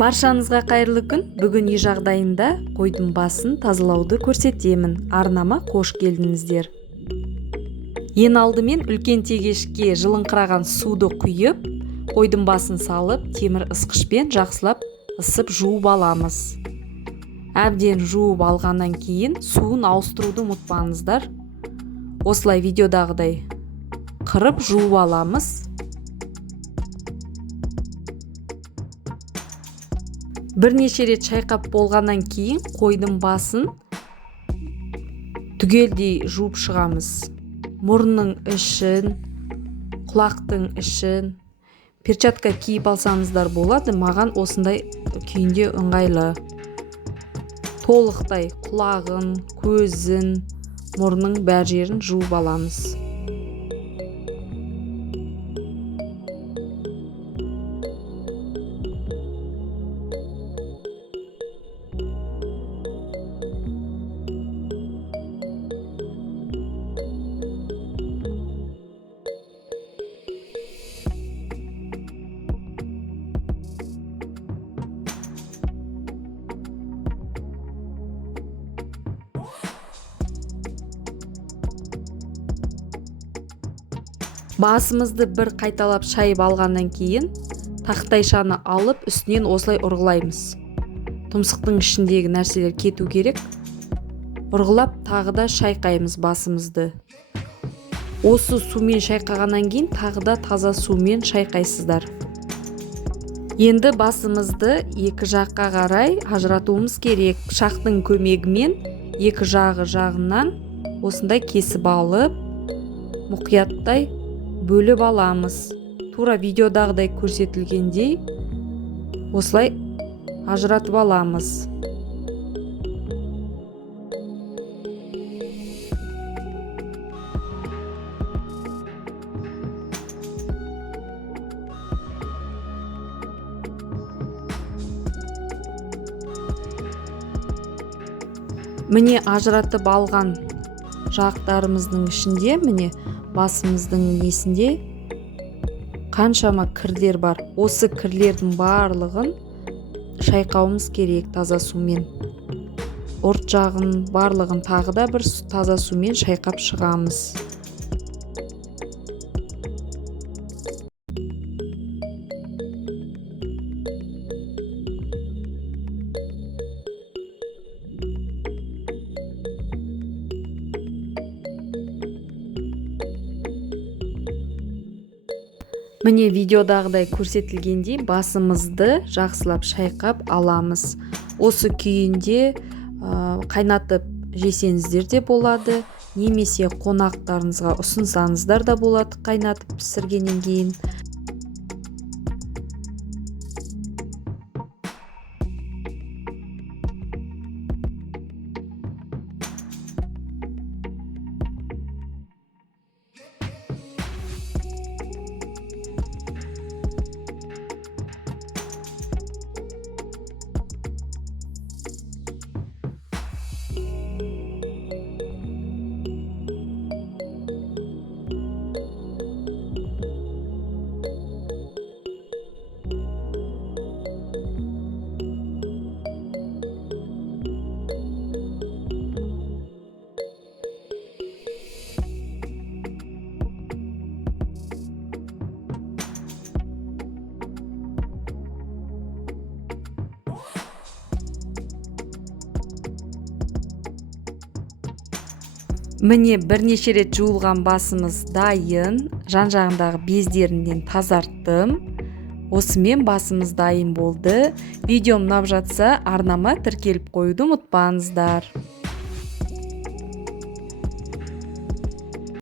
Баршаңызға қайырлы күн. Бүгін үй жағдайында қойдың басын тазалауды көрсетемін. Арнама қош келдіңіздер. Ең алдымен үлкен тегешке жылыңқыраған суды құйып, қойдың басын салып, темір ысқышпен жақсылап ысып жуып аламыз. Әбден жуып алғаннан кейін суын ауыстыруды ұмытпаңыздар. Осылай видеодағыдай қырып жуып аламыз. Бірнеше рет шайқап болғаннан кейін қойдың басын түгелдей жуып шығамыз. Мұрынның ішін, құлақтың ішін, перчатка киіп алсаңыздар болады. Маған осындай күйінде ыңғайлы. Толықтай құлағын, көзін, мұрнның бәр жерін жуып аламыз. Басымызды бір қайталап шайып алғаннан кейін тақтайшаны алып үстінен осылай ұрғылаймыз. Тұмсықтың ішіндегі нәрселер кету керек. Ұрғылап тағы да шайқаймыз басымызды. Осы сумен шайқағаннан кейін тағы да таза сумен шайқайсыздар. Енді басымызды екі жаққа қарай ажыратуымыз керек. Пышақтың көмегімен екі жағынан осындай кесіп алып, мұқияттай бөліп аламыз. Тура видеодағыдай көрсетілгендей осылай ажыратып аламыз. Міне ажыратып алған жақтарымыздың ішінде, міне басымыздың несінде қаншама кірлер бар. Осы кірлердің барлығын шайқауымыз керек таза сумен. Ұрт жағын барлығын тағы да бір таза сумен шайқап шығамыз. Міне видеодағыдай көрсетілгендей басымызды жақсылап шайқап аламыз. Осы күйінде қайнатып жесеңіздер де болады, немесе қонақтарыңызға ұсынсаңыздар да болады қайнатып пісіргеннен кейін. Міне бірнеше рет жуылған басымыз дайын. Жан-жағындағы бездерінен тазарттым. Осымен басымыз дайын болды. Видеом ұнап жатса арнама тіркеліп қоюды ұмытпаңыздар.